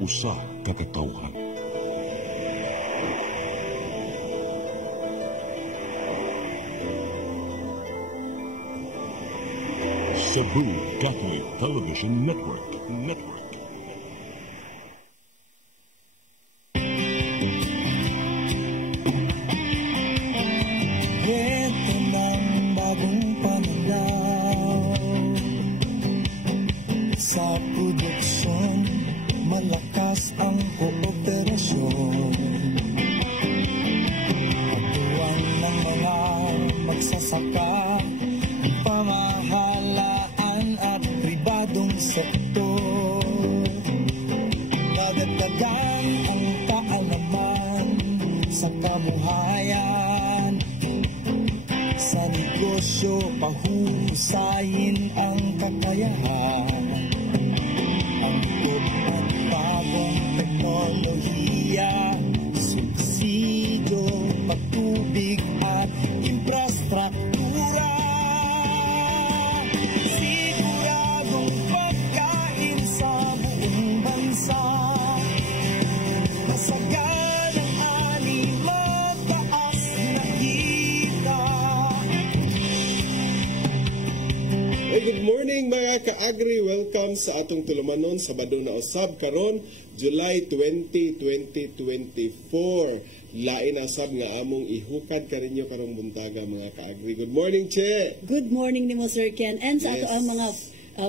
usa ka katawhan. Cebu Catholic Television Network. Ito ng bagong pananaw sa produksyon, malakas ang kooperasyon. Katuwang ng mga magsasaka, pamahalaan at pribadong sektor. Dadagdagan ang kaalaman sa kabuhayan, sa negosyo pahusayin ang kakayahan. Ang at bagong teknolohiya, subsidio, patubig at infrastruktura. Siguradong pagkain sa buong bansa. Masagan ang ani, mataas na kita. Good morning mga ka-agri. Welcome sa atong tulumanon sa Badong na Usab karon July 20, 2024. Lain asab nga among ihukad kaninyo karong buntaga mga ka-agri. Good morning, Che. Good morning nimo Sir Ken and sa Yes. ato ang mga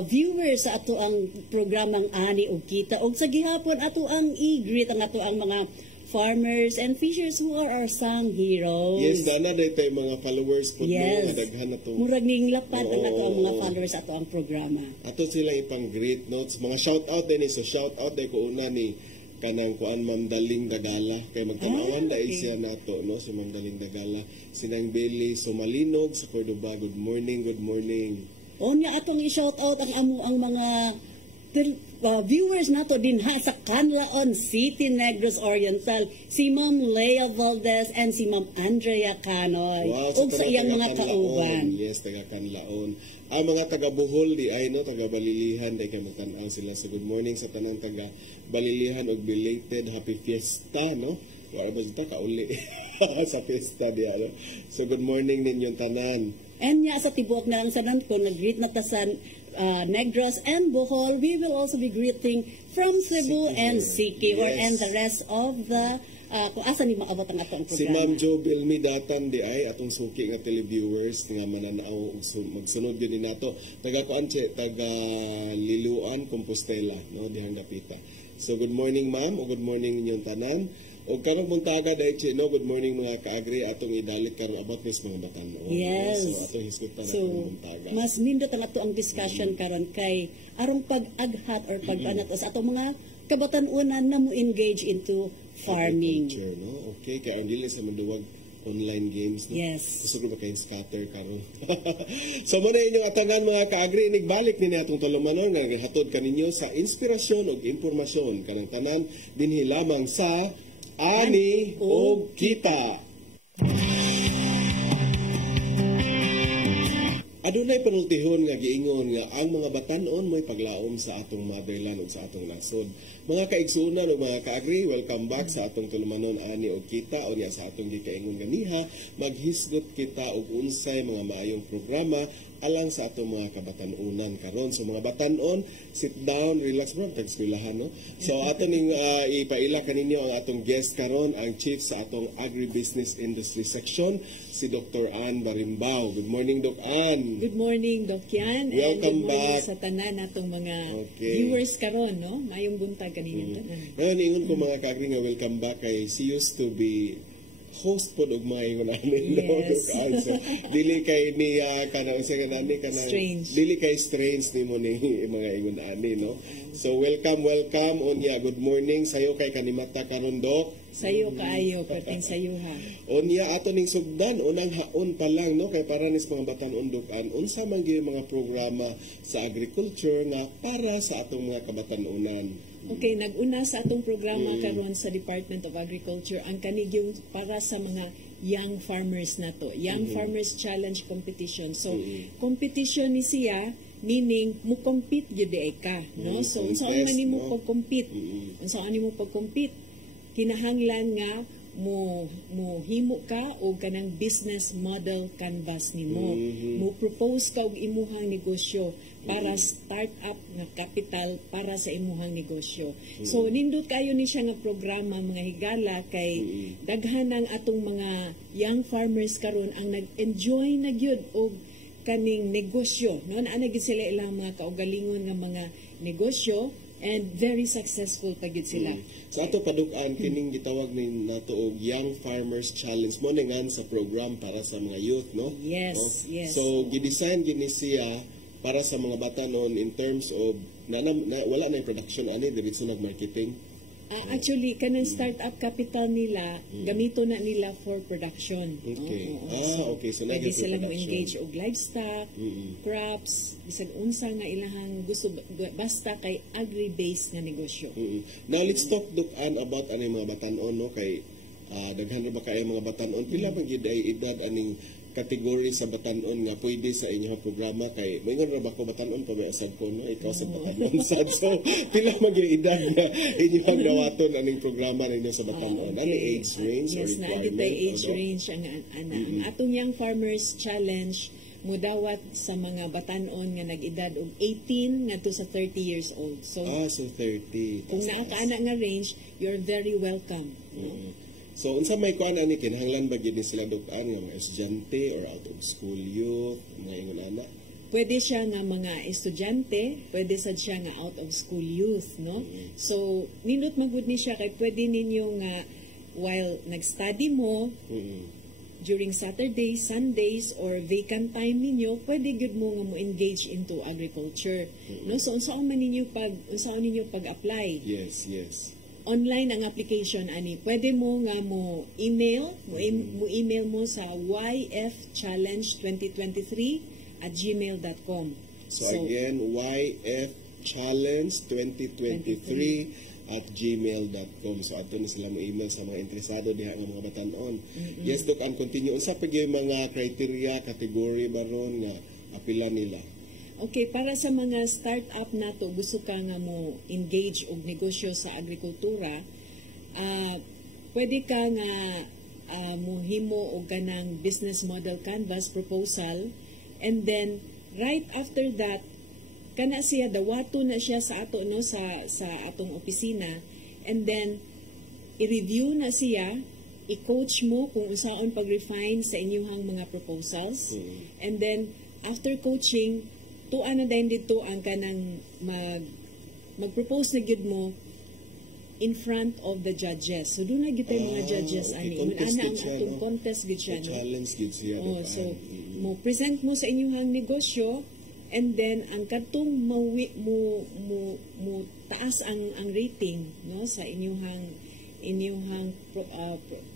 viewers sa ato ang programang Ani og Kita og sa gihapon ato ang i-greet ang ato ang mga farmers and fishers who are our song heroes. Yes, dana day tay mga followers po Yes. nga daghan na to. Murag ning lapat ang ato ang mga Oo. followers sa ato ang programa. Ato sila ipang great notes. Mga shout out din so shout out day ko una ni kanang kuan Ma'am Daling Dagala kay magtanawan dai okay. siya nato no si Ma'am Daling Dagala, sinang Billy Sumalinog sa Cordoba. Good morning, good morning. Onya atong i-shout out ang mga viewers nato dinha sa Canlaon City, Negros Oriental, si Ma'am Lea Valdez and si Ma'am Andrea Canoy ug sa iyang mga kauban. Yes, taga Canlaon. Ang mga taga Bohol di ay no, taga Balilihan di kay magtan-aw sila. So good morning sa tanang taga Balilihan ug belated happy fiesta no. Wala ba kita kauli sa fiesta di ano. So good morning ninyong tanan. And nya sa tibuok na lang sa ko nag-greet na ta sa Negros and Bohol. We will also be greeting from Cebu and Siquijor Yes. and the rest of the kung asa ni maabot ang atong Si programa. Ma'am Jo Bilmi Datan di ay atong suki nga televiewers nga mananao ug magsunod gyud ni nato. Taga kuan taga Liluan, Compostela no dihang dapita. So good morning ma'am o good morning inyong tanan. O karong buntaga dai no good morning mga ka-agri atong idalit karon about this mga batan-o. Yes. So atong hisgutan So, atong buntaga. mas nindot ang ato ang discussion karon kay arong pag-aghat or pagbanat sa ato mga kabatan-unan na mo engage into farming. Agriculture, no? Okay, kaya ang dili sa munduwag online games. No? Yes. Gusto ko ba kayong scatter karon. So muna inyong atanan mga ka-agri, nigbalik ni atong tulumanon nga gihatod kaninyo sa inspirasyon ug impormasyon kanang tanan dinhi lamang sa Ani og Kita. Adunay panultihon nga giingon nga ang mga batan-on mo'y paglaom sa atong motherland ug sa atong nasod. Mga kaigsuonan ug mga ka-agri, welcome back sa atong tulumanon Ani og Kita o niya sa atong gikaingon ganiha. Maghisgot kita og unsay mga maayong programa alang sa atong mga kabatan-unan karon. So mga batan-on, sit down, relax bro, tag-eskwelahan no. So ato ning ipaila kaninyo ang atong guest karon, ang chief sa atong agribusiness industry section, si Dr. Ann Barimbao. Good morning Doc Ann. Good morning, Doc Yan. Welcome and good morning back sa tanan natong mga Okay. viewers karon, no? Mayong buntag kaninyo tanan. Ngayon, ingon ko mga ka-agri nga welcome back kay she used to be host po og mga ingon amin no. Yes. Doc Ann. So dili kay ni kana unsa nga nani kana Strange. dili kay strange nimo ni mga ingon ani no. So welcome unya good morning sayo kay kanimata karon Doc. Sayo kaayo, pating sayo ha. Unya ato ning sugdan unang haon pa lang no kay para nis mga batan-on Doc-an unsa man gyud mga programa sa agriculture nga para sa atong mga kabatan-unan. Okay, nag-una sa atong programa karon sa Department of Agriculture ang kanigyong para sa mga young farmers nato. Young Farmers Challenge Competition. So, competition ni siya meaning mo compete gyud ay ka, no? So unsa man contest, nimo no? pag-compete? Unsa nimo pag-compete? Kinahanglan nga mo himo ka og kanang business model canvas nimo. Mo propose ka og imuhang negosyo para start up nga capital para sa imuhang negosyo. So nindot kayo ni siya nga programa mga higala kay daghan ang atong mga young farmers karon ang nag-enjoy na gyud og kaning negosyo, no? Ana gid sila ilang mga kaugalingon nga mga negosyo and very successful pa gyud sila. Sa ato paduk-an kining gitawag ni nato og Young Farmers Challenge mo ningan sa program para sa mga youth, no? Yes, No? yes. So gidesign gini siya para sa mga bata noon in terms of wala na yung production ani diretso nag-marketing. Actually, kanang startup capital nila, gamito na nila for production. Okay. Okay. So, pwede nag-get sila mo production. engage og livestock, crops, bisag unsa nga ilahang gusto, basta kay agri-based nga negosyo. Now let's talk dukan about ani mga batanon, no? Kay daghan ra ba kay mga batanon pila man gyud ay edad aning kategory sa batanon nga pwede sa inyong programa kay moingon ra ba ko batanon pa ba usab ko, no? Ikaw sa batanon sad, so pila man gyud edad nga inyong dawaton aning programa ninyo sa batanon. Ano age range or Yes, na requirement? tay age Ano? range ang ana. Ang atong Young Farmers Challenge mudawat sa mga batanon nga nag-edad og 18 ngadto sa 30 years old. So So 30. kung naa ka ana nga range, you're very welcome. So unsa may kuan ani kinahanglan ba gyud ni sila dukan nga mga estudyante or out of school youth mga ingon ana? Pwede siya nga mga estudyante, pwede sad siya nga out of school youth, no? So nindot magud ni siya kay pwede ninyo nga while nag-study mo during Saturdays, Sundays or vacant time ninyo, pwede gyud mo nga mo engage into agriculture. No, so unsaon man ninyo pag-apply? Yes. Online ang application ani. Pwede mo nga mo email, mo email mo sa yfchallenge2023@gmail.com. So again, yfchallenge2023@gmail.com. So ato na sila mo email sa mga interesado diha nga mga batanon. Yes, Dok, and continue. Unsa pa gyud mga criteria, category baron nga apila nila? Okay, para sa mga start-up nato, gusto ka nga mo engage og negosyo sa agrikultura, pwede ka nga mohimo og kanang business model canvas proposal, and then right after that kana siya dawato na siya sa ato, no, sa atong opisina, and then i-review na siya, i-coach mo kung unsaon pag-refine sa inyong mga proposals, and then after coaching tuan na din dito ang kanang mag-propose na gyud mo in front of the judges. So doon na gyud tayo mga judges ani. Contest Ana ang gid siya, atong no? contest gid siya, no? Challenge gid siya. Oh, Dok, so mo present mo sa inyong negosyo, and then ang kadtong mo taas ang rating, no, sa inyong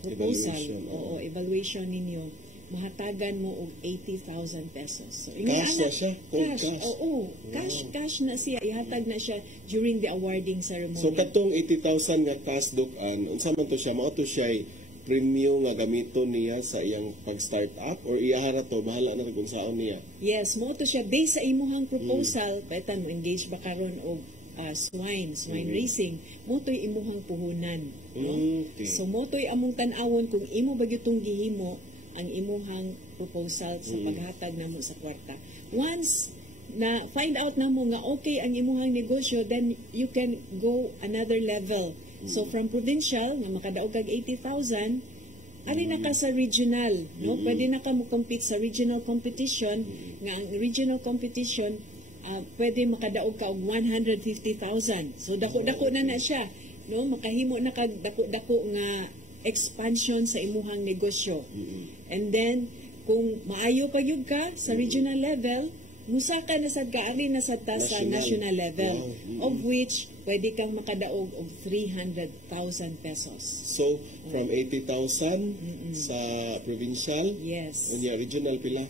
proposal, Evaluation, evaluation ninyo, mahatagan mo og 80,000 pesos. So, Cash na siya? Cash. Cash. Oo, cash na siya. Ihatag na siya during the awarding ceremony. So katong 80,000 nga cash dukan, unsa man to siya? Mao to siya premium nga gamito niya sa iyang pag-start up or iyahara to bahala na kung saan niya. Yes, mo to siya based sa imuhang proposal, paitan mo engage ba karon og swine racing, mo to'y imuhang puhunan, no? Okay. So mo to'y among tan-awon kung imo ba gyud gihimo ang imuhang proposal sa paghatag namo sa kwarta. Once na find out namo nga okay ang imuhang negosyo, then you can go another level. So from provincial nga makadaog kag 80,000, ali na ka sa regional, no? Pwede na ka mo compete sa regional competition, nga ang regional competition pwede makadaog ka og 150,000. So dako-dako na siya, no? Makahimo na kag dako-dako nga expansion sa imuhang negosyo. And then kung maayo pa gyud ka sa regional level, musaka na sad ka ari na sad ta sa national level, of which pwede kang makadaog og 300,000 pesos. So from 80,000 sa provincial, Yes. unya regional pila?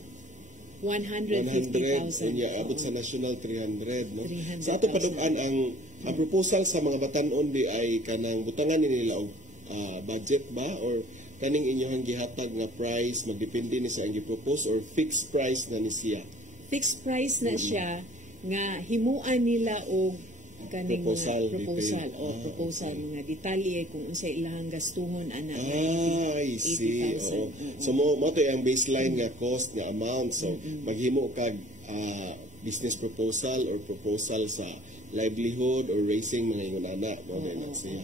150,000. Unya abot sa national 300, no? 300,000. Sa ato paduk-an ang proposal sa mga batanon di ay kanang butangan ni nila og budget ba or kaning inyong gihatag nga price magdepende ni sa ang gipropose or fixed price na ni siya? Fixed price na siya, nga himuan nila og kaning Proposal, mga proposal detail. o proposal mga detalye kung unsay ilahang gastuhon ana I see. 80,000. Oo. So mo to ang baseline nga cost nga amount. So maghimo kag business proposal or proposal sa livelihood or raising mga ingon ana mo din siya.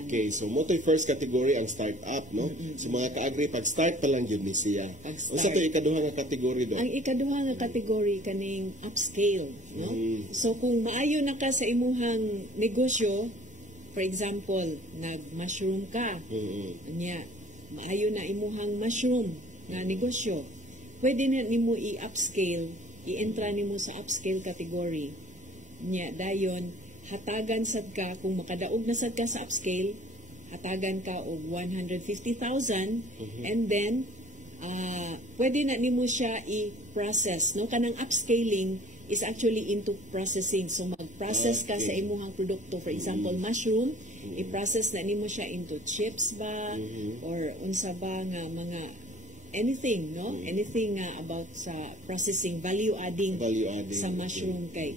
Okay, so mo to first category ang startup, no? So mga kaagri pag start pa lang jud ni siya. Pag-start. Unsa to ikaduha nga category do? Ang ikaduha nga category kaning upscale, no? So kung maayo na ka sa imuhang negosyo, for example, nag-mushroom ka, nya maayo na imuhang mushroom nga negosyo, pwede na nimo i-upscale, i-entra nimo sa upscale category. Nya dayon hatagan sad ka kung makadaog na sad ka sa upscale, hatagan ka og 150,000 and then pwede na nimo siya i-process, no? Kanang upscaling is actually into processing. So mag-process ka sa imuhang produkto, for example mushroom, i-process na nimo siya into chips ba or unsa ba nga mga anything, no? Anything about sa processing, value adding sa mushroom kay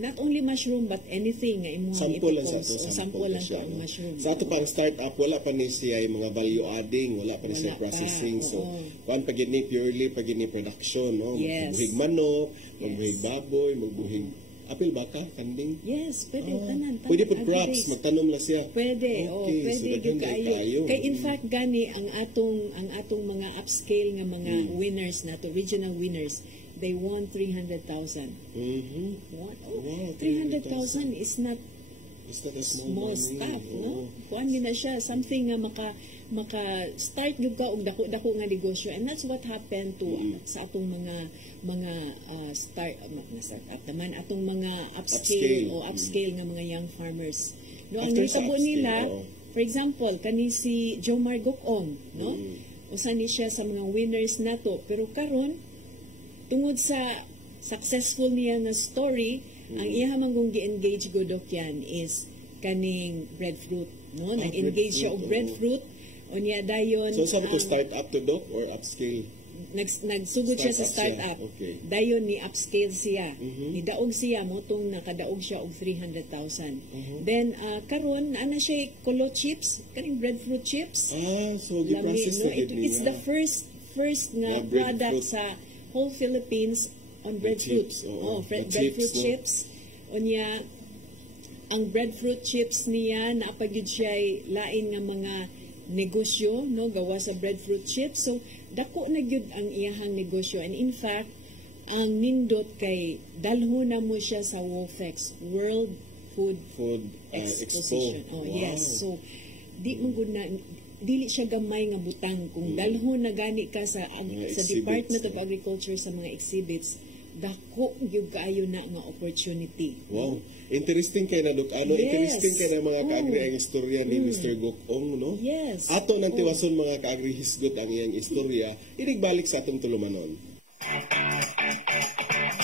not only mushroom but anything nga imuhang Sample lang sa i-propose. ato, Sample lang siya, to ang no? mushroom. Sa ato pang startup, wala pa ni siya yung mga value adding, wala pa ni siya Wala pa, processing. So, oo. kuan pag ni purely pag ni production, no? Yes. Magbuhig manok, Yes. magbuhig baboy, magbuhig apil baka, kanding. Yes, pwede tanan. Pwede po agri-based. crops, magtanom lang siya. Pwede, Okay, pwede so gyud daghan kaayo. kayo. Kay in fact gani ang atong mga upscale nga mga winners nato, regional winners, they won 300,000. What? Oh, Wow, 300,000 is not It's not a small money. stuff, Oo. no? Kuan na siya something nga maka start gyud ka og dako nga negosyo, and that's what happened to sa atong mga startup naman, atong mga upscale nga mga young farmers. No, ang After sa nitabo upscale, nila, oo. for example, kani si Jomar Gokong, no? Usa ni siya sa mga winners nato, pero karon tungod sa successful niya nga story, ang iya manggong gi-engage godok yan is kaning breadfruit, no? Nag-engage siya og breadfruit, unya dayon So, sabi ko start up to doc or upscale? nagsugod siya sa Startup siya, startup. okay. Dayon ni upscale siya. Nidaog siya motong nakadaog siya og 300,000. Then karon ana siya kolo chips, kaning breadfruit chips. So Lami, gi-process no? na gid It's the nila. first nga Nga product breadfruit. sa whole Philippines on breadfruit. chips, oo. Breadfruit Chips, no? chips. Unya ang breadfruit chips niya naapagid siya lain nga mga negosyo, no, gawa sa breadfruit chips. So dako na gyud ang iyahang negosyo, and in fact ang nindot kay dalho na mo siya sa WOFEX, World Food Exposition. Expo. Oh, Wow. yes. So di man gud na dili siya gamay nga butang kung dalho na gani ka sa Mga sa exhibits, Department of Agriculture sa mga exhibits, dako gyud kaayo na nga opportunity. Wow. Interesting kay na Dok. Ano, Yes. interesting kay na mga Oh. kaagri ang istorya ni Mr. Gokong, no? Yes. Ato nang tiwason mga kaagri hisgot ang iyang istorya, inigbalik sa atong tulumanon.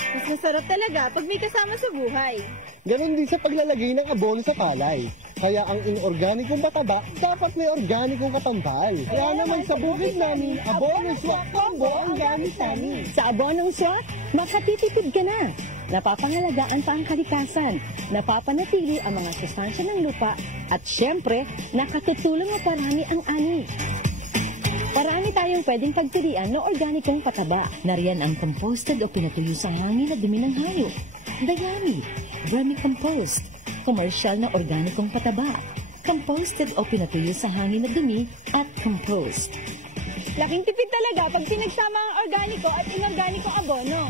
Mas masarap talaga pag may kasama sa buhay. Ganon din sa paglalagay ng abono sa palay. Kaya ang inorganikong pataba, dapat may organikong katambal. Kaya naman sa bukid namin, abono swak combo ang gamit namin. Sa abonong swak, makatitipid ka na. Napapangalagaan pa ang kalikasan, napapanatili ang mga sustansya ng lupa, at syempre, nakatutulong na parami ang ani. Parami tayong pwedeng pagpilian na organikong pataba. Nariyan ang composted o pinatuyo sa hangin na dumi ng hayop. Dayami, vermicompost, commercial na organikong pataba, composted o pinatuyo sa hangin na dumi, at compost. Laking tipid talaga pag pinagsama ang organiko at inorganikong abono.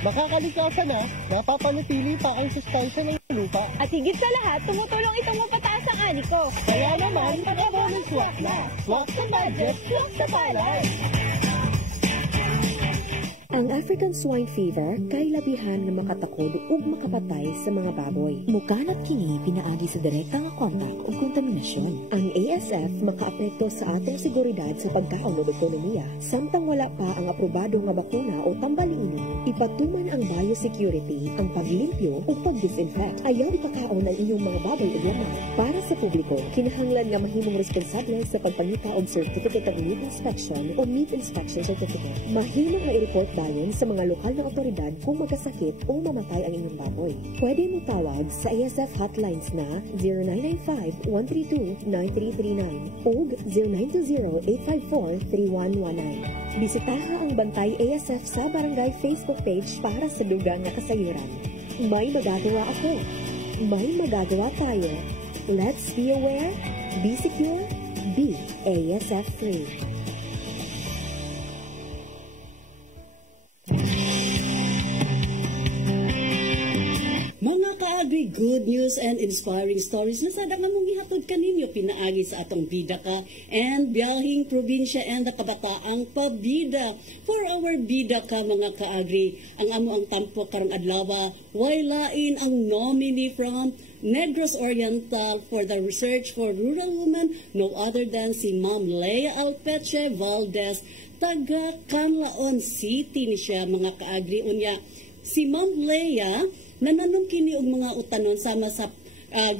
Makakalikasan na, napapanatili pa ang sustansya ng lupa. At higit sa lahat, tumutulong itong mapataas ang ani ko. Kaya naman, pag-abono swak na. Swak sa budget, swak sa palay. Ang African swine fever kay labihan na makatakod ug makapatay sa mga baboy. Mukanat kini pinaagi sa direktang kontak o kontaminasyon. Ang ASF makaapekto sa ating seguridad sa pagkaon o ekonomiya. Samtang wala pa ang aprobado nga bakuna o tambalino, ipatuman ang biosecurity, ang paglimpyo o pag-disinfect. Ayaw ipakaon ang inyong mga baboy o lamang. Para sa publiko, kinahanglan nga mahimong responsable sa pagpangita og Certificate of Meat Inspection o Meat Inspection Certificate. Mahimong nga i-report ugnayan sa mga lokal na otoridad kung magkasakit o mamatay ang inyong baboy. Pwede mo tawag sa ASF hotlines na 0995-132-9339 o 0920-854-3119. Bisitaha ang Bantay ASF sa Barangay Facebook page para sa dugang na kasayuran. May magagawa ako. May magagawa tayo. Let's be aware, be secure, be ASF free. Mga kaagri, good news and inspiring stories na sada nga mong ihatod kaninyo pinaagi sa atong bida ka and biyahing probinsya and the kabataang pabida. For our bida ka mga kaagri, ang amo ang tampo karong adlaw, waylain ang nominee from Negros Oriental for the Research for Rural Women, no other than si Ma'am Lea Alpeche Valdez, taga Canlaon City ni siya mga kaagri. Unya, si Ma'am Lea, nananong kini og mga utanon sama sa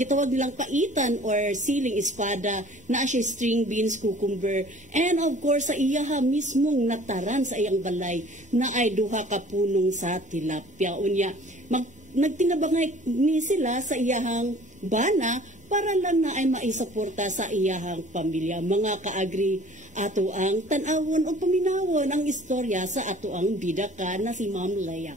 gitawag nilang paitan or siling espada na siya string beans, cucumber, and of course sa iyaha mismong nataran sa iyang balay na ay duha ka punong sa tilapia. Unya, nagtinabangay ni sila sa iyahang bana para lang na ay maisuporta sa iyahang pamilya. Mga kaagri, ato ang tanawon o paminawon ang istorya sa ato ang bidaka na si Ma'am Lea.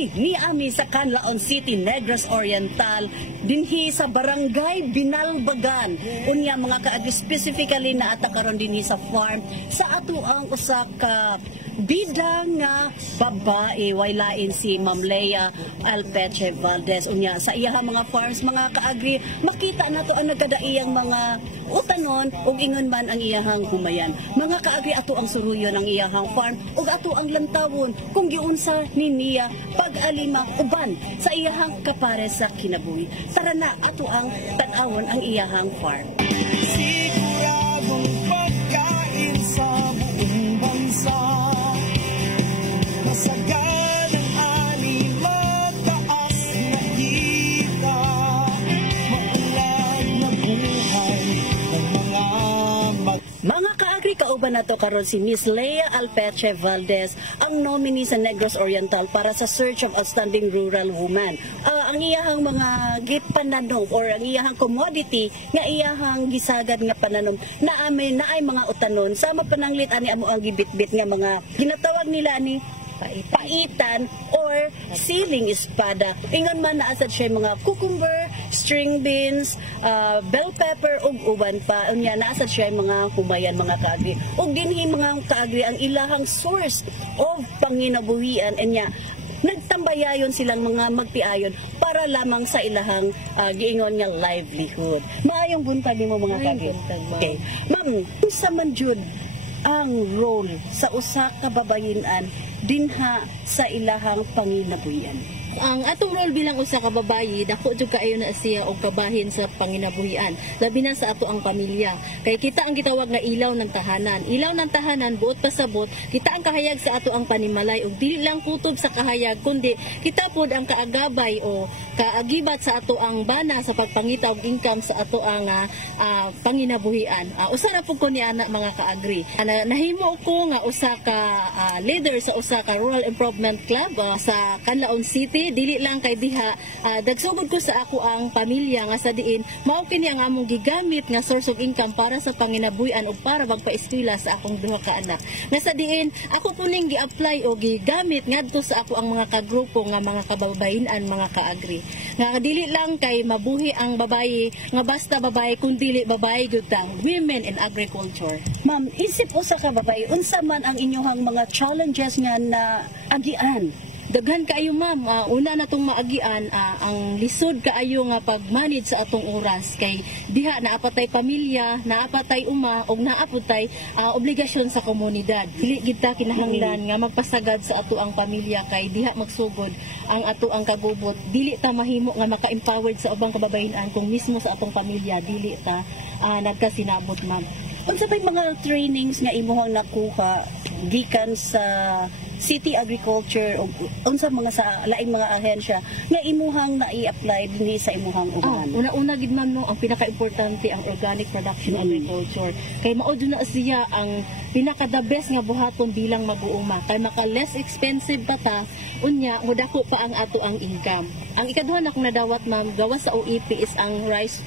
Ni ami sa Canlaon City, Negros Oriental, dinhi sa Barangay Binalbagan. Unya mga kaagri, specifically na ata karon dinhi sa farm sa ato ang usa ka bida nga babae, waylain si Ma'am Lea Alpeche Valdez. Unya sa iyaha mga farms mga kaagri, makita nato ang nagkadaiyang mga utanon ug ingon man ang iyahang humayan. Mga kaagri, ato ang suruyon ang iyahang farm ug ato ang lantawon kung giunsa ni niya pag-alima uban sa iyahang kapare sa kinabuhi. Tara na, ato ang tan-awon ang iyahang farm. Siguradong pagkain sa buong bansa, masagad ang ani, mataas na kita, maulan na buhay ng mga Mga kaagri, kauban nato karon si Miss Lea Alpeche Valdez, ang nominee sa Negros Oriental para sa Search of Outstanding Rural Woman. Ang iyahang mga gipananom or ang iyahang commodity nga iyahang gisagad nga pananom na amin na ay mga utanon sama pananglit ani amo ang gibitbit nga mga ginatawag nila ni paitan or siling espada. Ingon man na asad siya mga cucumber, string beans, bell pepper ug uban pa. Unya naasad siya mga humayan mga kaagri. Ug dinhi mga kaagri ang ilahang source of panginabuhian. Anya nagtambayayon silang mga magpiayon para lamang sa ilahang giingon nga livelihood. Maayong buntag nimo mga kaagri. Okay. Ma'am, unsa man jud ang role sa usa ka babayinan dinha sa ilahang panginabuhian? Ang atong role bilang usa ka babayi, dako jud kaayo na siya og kabahin sa panginabuhian, labi na sa ato ang pamilya. Kay kita ang gitawag nga ilaw ng tahanan. Ilaw ng tahanan buot pasabot, kita ang kahayag sa ato ang panimalay ug dili lang kutob sa kahayag kundi kita pod ang kaagabay o kaagibat sa ato ang bana sa pagpangita og income sa ato ang panginabuhian. Usa ra pud ko ni ana mga kaagri. Nahimo ko nga usa ka leader sa usa ka Rural Improvement Club sa Canlaon City. Dili lang kay diha dagsugod ko sa ako ang pamilya nga sa diin mao kini ang among gigamit nga source of income para sa panginabuhian o para magpa-eskwela sa akong duha ka anak. Nga sa diin ako puning gi-apply o gigamit ngadto sa ako ang mga kagrupo nga mga kababayen-an mga kaagri. Nga dili lang kay mabuhi ang babayi nga basta babayi kun dili babayi gyud ta, women in agriculture. Ma'am, isip usa ka babayi, unsa man ang inyong mga challenges nga na agian? Daghan kaayo ma'am, una na tong maagian ang lisod kaayo nga pag-manage sa atong oras kay diha naapatay pamilya, naapatay uma ug naapatay obligasyon sa komunidad. Dili gid ta kinahanglan nga magpasagad sa ato ang pamilya kay diha magsugod ang ato ang kagubot. Dili ta mahimo nga maka-empowered sa ubang kababayen-an kung mismo sa atong pamilya dili ta nagkasinabot ma'am. Unsa bay mga trainings nga imong nakuha gikan sa city agriculture o unsa mga sa laing mga ahensya nga imuhang na-i-apply dinhi sa imuhang uban? Una-una gid man no, ang pinaka-importante ang organic production agriculture. Kay mao na siya ang pinaka-the best nga buhaton bilang mag-uuma. Kay maka less expensive pa ta, unya mudako pa ang ato ang income. Ang ikaduha na kung nadawat ma'am, gawas sa OEP is ang rice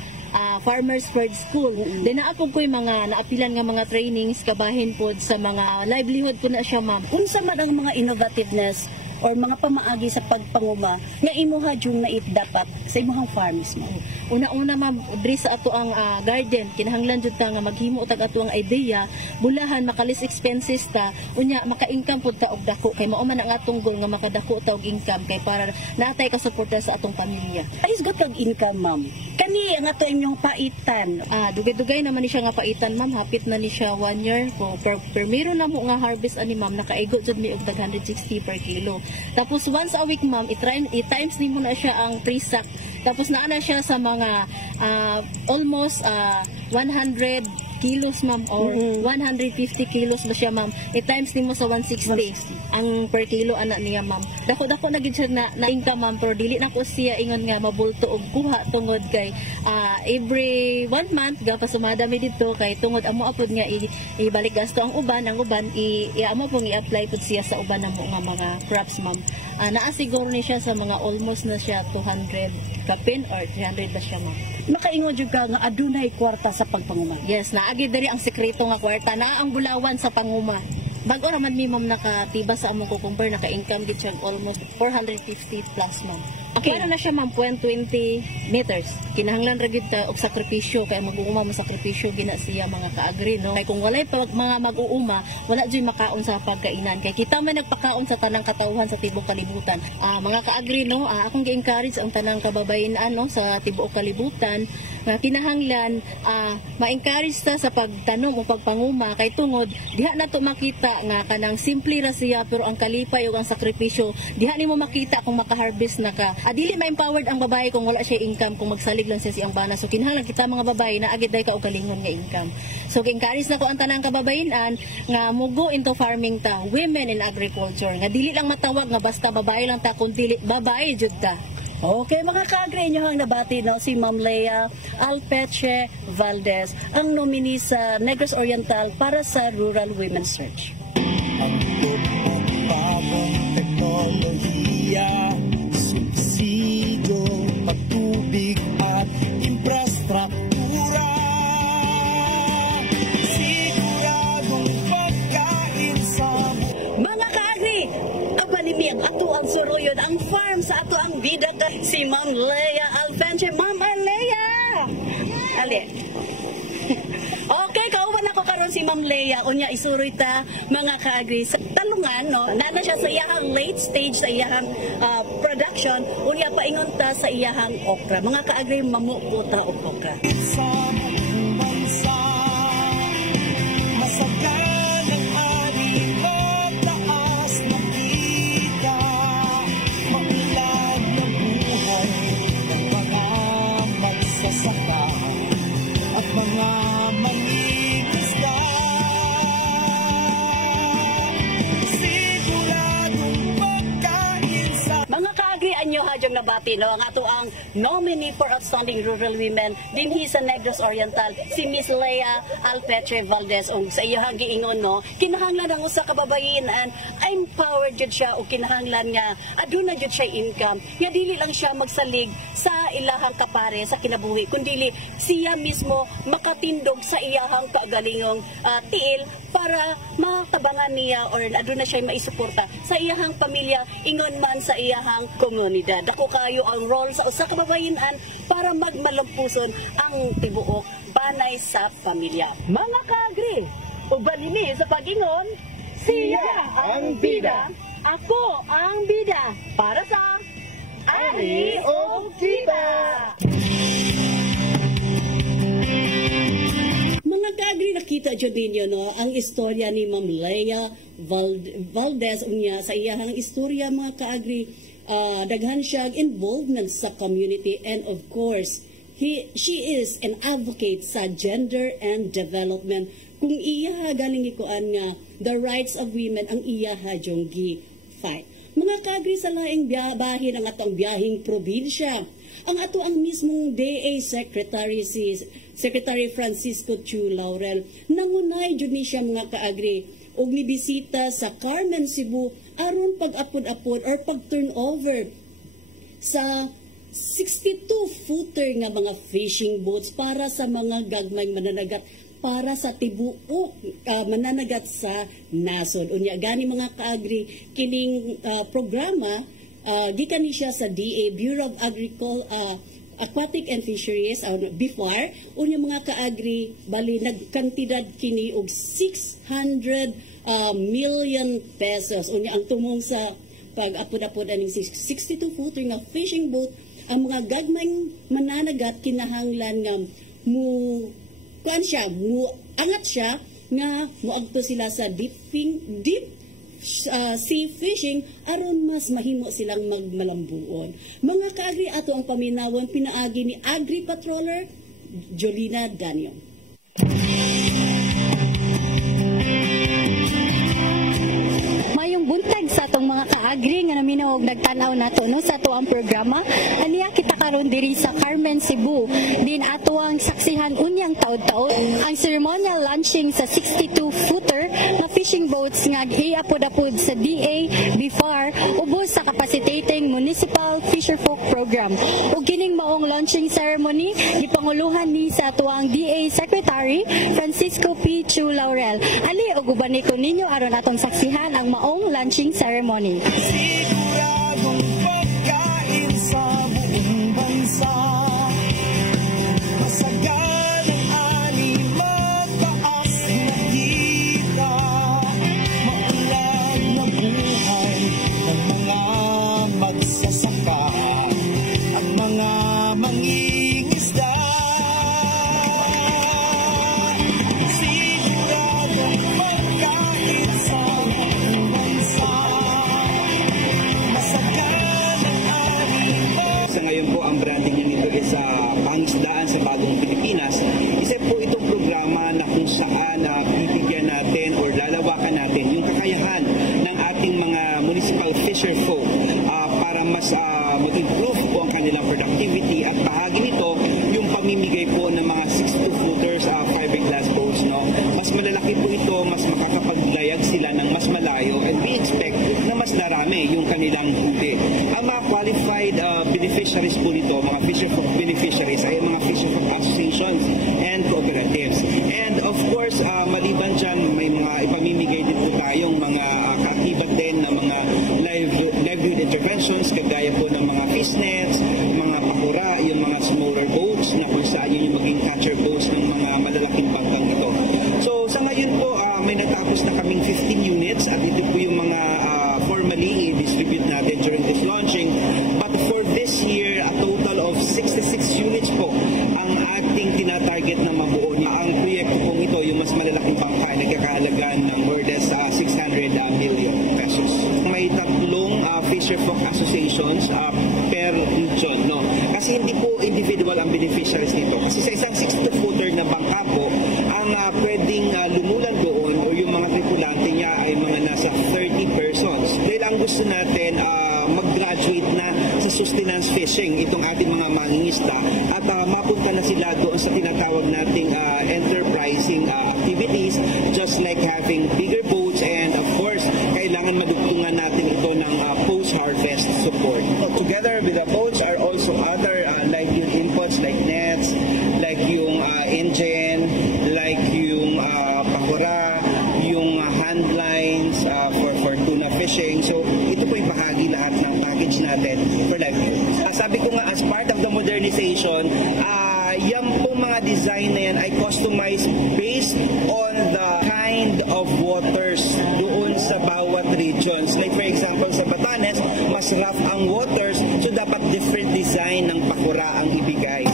Farmers Bird School. Then naapog ko yung mga naapilan nga mga trainings kabahin pod sa mga livelihood po na siya ma'am. Unsa man ang mga innovativeness or mga pamaagi sa pagpanguma nga imuha jung naitdapat sa imuhang farms mo? Una-una ma'am, diri sa ato ang garden, kinahanglan jud ta nga maghimo tag ato ang idea, bulahan makalis expenses ta, unya maka-income pud ta og dako kay mao man ang atong goal nga makadako ta og income kay para natay ka suporta sa atong pamilya. Ayos got og income ma'am. Kani ang ato inyong paitan. Dugay-dugay naman ni siya nga paitan ma'am, hapit na ni siya 1 year. So, per meron na mo nga harvest ani ma'am, nakaigo jud mi og 160 per kilo. Tapos once a week ma'am, i-times nimo na siya ang pre-sack. Tapos naana siya sa mga almost 100 kilos ma'am or 150 kilos ba siya ma'am. I-times nimo sa 160 ang per kilo ana niya ma'am. Dako-dako na gid siya na income ma'am, pero dili na ko siya ingon nga mabulto og kuha tungod kay every 1 month gapasumada mi dito kay tungod amo apod nga ibalik gasto ang uban amo pong i-apply pud siya sa uban namo nga mga crops ma'am. Naa siguro ni siya sa mga almost na siya 200 kapin or 300 ba siya ma'am. Makaingon jud ka nga adunay kwarta sa pagpanguma. Yes, naagi diri ang sekreto nga kwarta na ang bulawan sa panguma. Bago naman mi ma'am nakatiba sa among cucumber, naka-income gid siya almost 450 plus ma'am. Okay, na siya ma'am 0.20 meters. Kinahanglan ra gid ta og sakripisyo kay mag-uuma mo sakripisyo gina siya mga kaagri no. Kay kung walay pa mga mag-uuma, wala jud makaon sa pagkainan. Kay kita man nagpakaon sa tanang katawhan sa tibuok kalibutan. Mga kaagri no, akong gi-encourage ang tanang kababayen no sa tibuok kalibutan nga kinahanglan ma-encourage ta sa pagtanom o pagpanguma kay tungod diha nato makita nga kanang simple ra siya pero ang kalipay ug ang sakripisyo diha nimo makita kung maka-harvest na ka. Dili ma-empowered ang babae kung wala siya income, kung magsalig lang siya siyang bana. So kinahanglan kita mga babae na agid day ka og kalingon nga income. So encourage na ko ang tanang kababayenan nga mugo into farming ta, women in agriculture. Nga dili lang matawag nga basta babae lang ta kun dili babae jud ta. Okay, mga kaagri, inyo ang nabati no, si Ma'am Lea Alpeche Valdez, ang nominee sa Negros Oriental para sa Rural Women's Search. Ang bagong teknolohiya, subsidio, patubig at infrastruktura. Siguradong pagkain sa mga kaagri, abalimi ang ato ang suruyod, ang farm sa ato ang bida si Ma'am Lea Alpeche. Ma'am Lea! Ali. Okay, kauban ako karon si Ma'am Lea. Unya isuroy ta mga kaagri sa talungan no. Nana siya sa iyahang late stage sa iyahang production. Unya paingon ta sa iyahang okra. Mga kaagri mamuo ta og okra. sa bansa, masagan ang ating mataas na kita, maulad na buhay ng mga magsasaka at mga mangingisda. Siguradong pagkain sa Mga kaagri, anyo hadyong nabati no, ang ato ang nominee for Outstanding Rural Women dinhi sa Negros Oriental, si Miss Lea Alpeche Valdez. O sa iyang giingon no, kinahanglan ang usa ka babayinan empowered jud siya o kinahanglan nga aduna jud siya income. Nga dili lang siya magsalig sa ilahang kapare sa kinabuhi, kundi siya mismo makatindog sa iyahang pagalingong tiil para matabangan niya or aduna siya maisuporta sa iyahang pamilya ingon man sa iyahang komunidad. Dako kayo ang role sa usa ka babayinan para magmalampuson ang tibuok banay sa pamilya. Mga kaagri, ubalini sa pagingon, siya ang bida, ako ang bida, para sa Ari o Kita! Mga kaagri, nakita dyan ninyo no, ang istorya ni Ma'am Lea Valdez unya sa iyahang istorya mga kaagri. Daghan siya involved sa community and of course she is an advocate sa gender and development kung iya galing ikuan nga the rights of women ang iya jong gi fight. Mga kaagri sa laing bahin ang atong biyahing probinsya. Ang ato ang mismong DA Secretary Secretary Francisco Chu Laurel nangunay jud ni siya mga kaagri og nibisita sa Carmen, Cebu aron pag-apod-apod or pag-turnover sa 62-footer nga mga fishing boats para sa mga gagmay mananagat para sa tibuok mananagat sa nasod. Unya gani mga kaagri kining programa gikan ni siya sa DA Bureau of Aquatic and Fisheries BIFAR. Unya mga kaagri bali nagkantidad kini og 600 million pesos. Unya ang tumong sa pag-apod-apod aning 62-footer nga fishing boat ang mga gagmayng mananagat kinahanglan nga angat siya nga muadto sila sa deep sea fishing aron mas mahimo silang magmalambuon. Mga kaagri ato ang paminawon pinaagi ni Agri Patroller Jolina Daniel. Mayong buntag sa atong mga kaagri nga naminaw og nagtanaw nato no sa ato ang programa. Aniya kita karon diri sa Carmen, Cebu. Din ato ang saksihan unyang taud-taud ang ceremonial launching sa 62-footer na fishing boats nga giapod-apod sa DA BIFAR ubos sa capacitating Municipal Fisherfolk Program. Ug kining maong launching ceremony gipanguluhan ni sa ato ang DA Secretary Francisco P. Chu Laurel. Ali og uban ko ninyo aron atong saksihan ang maong launching ceremony. Siguradong pagkain sa buong bansa. Masagan ang ani, mataas na kita. Maulan na buhay ng mga magsasaka at mga mangingisda. Siguradong pagkain sa buong bansa. Sa ngayon po ang branding niya nito is Pangisdaan sa Bagong Pilipinas. Isa po itong programa na kung saan bibigyan natin o lalawakan natin yung kakayahan ng ating mga municipal fisher folk para mas mag-improve po ang kanilang productivity at bahagi nito yung pamimigay po ng mga 62-footers fiberglass boats. No? Mas malalaki po ito, mas makakapaglayag sila ng mas malayo and we expect na mas darami yung kanilang huli. Ang mga qualified beneficiaries po nito, mga fisherfolk beneficiaries ay mga fisherfolk associations and cooperatives. And of course, maliban dyan, may mga ipamimigay din po tayong mga katibat din na mga livelihood interventions, kagaya po ng mga fish nets, mga pakura, yung mga smaller boats na kung saan yun yung maging catcher boats ng mga malalaking bangkang na to. So sa ngayon po, may natapos na kaming 15 units at ito po yung mga formally i-distribute natin during this launching. But for this year, a total of 66 units po ang ating tinatarget na mabuo niya. Ang proyekto po ito, yung mas malalaking bangka, nagkakahalagan ng more than 600 million pesos. May tatlong fisherfolk associations per region. No? Kasi hindi po individual ang beneficiaries nito. Kasi sa isang 60-footer na bangka po, ang pwedeng lumulan doon o yung mga tripulante niya ay mga nasa 30 persons. Dahil ang gusto natin mag-graduate na sa sustenance fishing, itong ating mga mangingisda, at mapunta na sila doon sa tinatawag nating enterprising activities, just like having bigger boats and of course, kailangan madugtungan natin ito ng post-harvest support. So, together with the boats are also other like yung inputs like nets, like yung engine, like yung pakura, yung hand lines for tuna fishing. So ito po yung bahagi lahat ng package natin for livelihood. Sabi ko nga, as part of the modernization, yan po mga design na yan ay customized based on the kind of waters doon sa bawat regions. Like for example, sa Batanes, mas rough ang waters, so dapat different design ng pakura ang ibigay.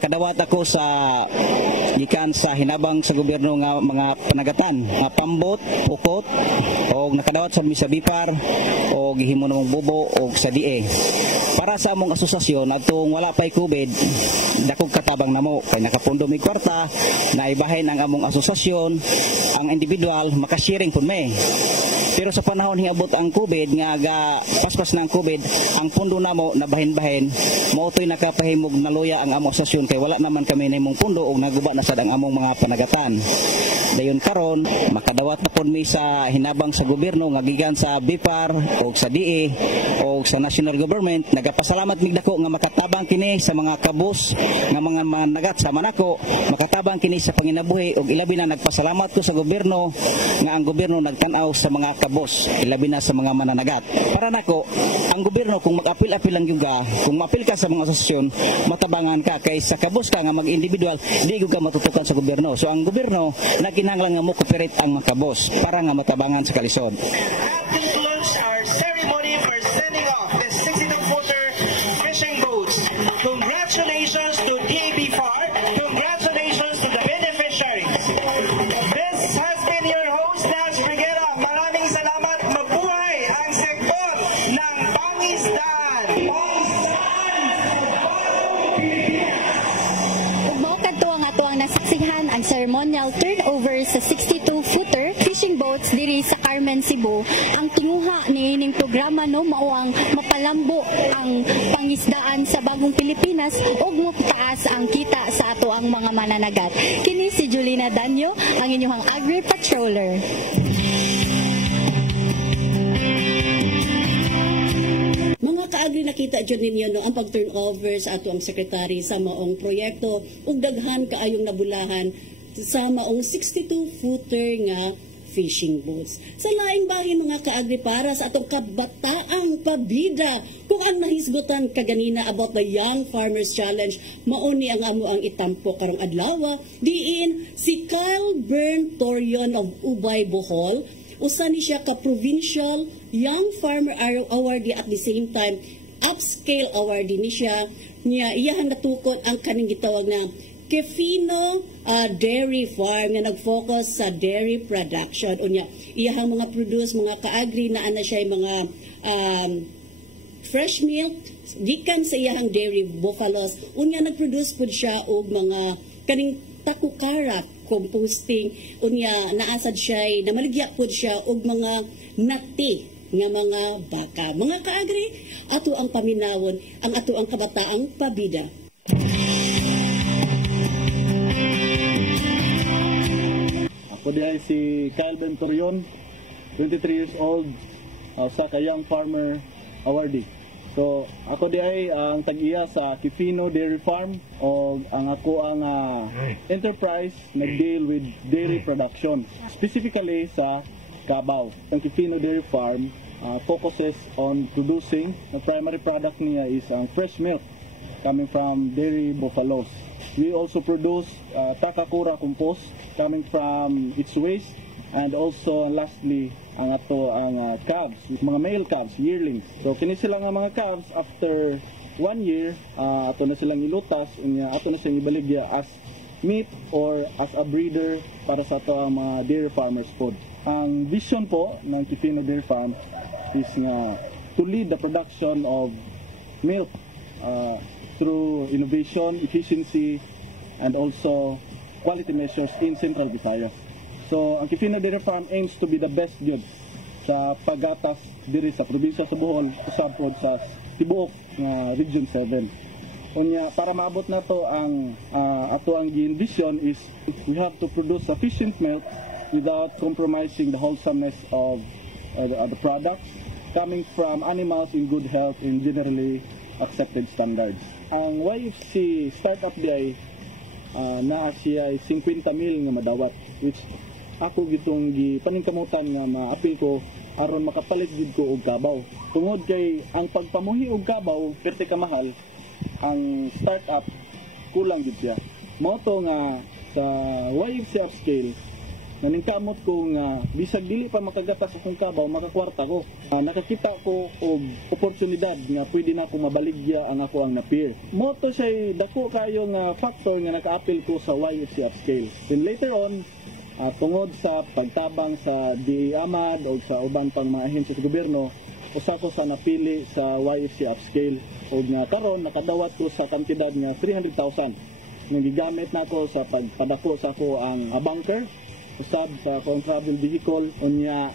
nakadawat ako sa gikan sa hinabang sa gobyerno nga mga panagatan nga pambot, pukot o nakadawat sa Bipar o gihimo namong bubo o sa DA. Para sa among asosasyon atong wala pay COVID, dakog katabang namo kay nakapundo mi kwarta na ibahin ang among asosasyon, ang individual makasharing pud may. Pero sa panahon hiabot ang COVID nga paspas ng COVID, ang pundo namo nabahin-bahin, mao toy nakapahimog naluya ang among asosasyon kay wala naman kami nahimong pundo og naguba na sad ang among mga panagatan. Dayon karon makadawat na pud mi sa hinabang sa gobyerno nga gikan sa Bipar o sa DA o sa national government. Nagapasalamat mig dako nga makatabang kini sa mga kabus nga mga managat sa manako, makatabang kini sa panginabuhi ug ilabi na nagpasalamat ko sa gobyerno nga ang gobyerno nagtan-aw sa mga kabus, ilabi na sa mga mananagat. Para nako, ang gobyerno kung mag-apil-apil lang yuga, kung mapil ka sa mga asosasyon, matabangan ka kay sa kabus ka nga mag-individual, di ka matutukan sa gobyerno. So ang gobyerno naginahanglan nga mo cooperate ang mga kabus para nga matabangan sa kalisod. Concludes our ceremony for sending off the 62-footer fishing boats. Congratulations to DAB FAR. Congratulations to the beneficiaries. This has been your host, Nas Briguera. Maraming salamat. Mabuhay ang sektor ng pangisdaan. Mao kadto ang ato ang nasaksihan ang ceremonial turnover sa 62-footer fishing boats diri sa Carmen, Cebu. Ang tunguha niining programa no mao ang mapalambo ang pangisdaan sa bagong Pilipinas ug mapataas ang kita sa ato ang mga mananagat. Kini si Julina Danyo, ang inyong agri-patroller. Mga kaagri, nakita dyan ninyo no, ang pag-turnover sa ato ang sekretary sa maong proyekto ug daghan kaayong nabulahan sa maong 62-footer nga fishing boats. Sa laing bahin mga kaagri, para sa atong kabataang pabida, kung ang nahisgutan kaganina about the Young Farmers Challenge, mauni ang amo ang itampo karong adlaw, diin si Kyle Bern Torion of Ubay, Bohol. Usa ni siya ka provincial Young Farmer Awardee, at the same time upscale awardee ni siya. Iyahang natukod ang kaning gitawag na Kefino Dairy Farm nga nag-focus sa dairy production. Unya, iyahang mga produce, mga kaagri na ana siya mga fresh milk gikan sa iyahang dairy buffaloes. Unya, nag-produce pud siya og mga kaning takukara composting. Unya, naasad siya, namaligya pud siya og mga nati nga mga baka. Mga kaagri, ato ang paminawon, ang ato ang kabataang pabida. Ako diay si Kyle Bern Torion, 23 years old, sa Young Farmer Awardee. So ako diay ang tag-iya sa Kefino Dairy Farm, o ang ako ang enterprise nag-deal with dairy production, specifically sa Cabao. Ang Kefino Dairy Farm focuses on producing, the primary product niya is ang fresh milk coming from dairy buffaloes. We also produce takakura compost coming from its waste, and also lastly ang ato ang calves, mga male calves, yearlings. So kini sila nga mga calves, after 1 year ato na silang ilutas, unya ato na silang ibaligya as meat or as a breeder para sa ato ang mga dairy farmers food. Ang vision po ng Kefino Dairy Farm is nga to lead the production of milk through innovation, efficiency, and also quality measures in Central Visayas. So, ang Kefino Dairy Farm aims to be the best jud sa paggatas diri sa probinsya sa Bohol, usab pod sa tibuok nga Region 7. Unya, para maabot na to ang ato ang vision is we have to produce sufficient milk without compromising the wholesomeness of the product coming from animals in good health in generally accepted standards. Ang YFC startup day na siya ay 50 mil nga madawat, which ako gitong paningkamutan nga maapil ko aron makapalit gid ko og kabaw. Tungod kay ang pagpamuhi og kabaw perti ka mahal, ang startup kulang gid siya. Mao to nga sa YFC upscale naningkamot ko nga bisag dili pa makagatas akong kabaw makakwarta ko. Nakakita ko og oportunidad nga pwede na ako mabaligya ang ako ang napir. Mo to siya dako kayo nga factor nga naka-appeal ko sa YFC Upscale. Then later on, tungod sa pagtabang sa DAMAD o sa ubang pang mga ahensya sa gobyerno, usa ko sa napili sa YFC Upscale. O nga karon nakadawat ko sa kantidad nga 300,000 nga gigamit nako sa pagpadako sa ako ang bunker, usab sa akong travel vehicle, unya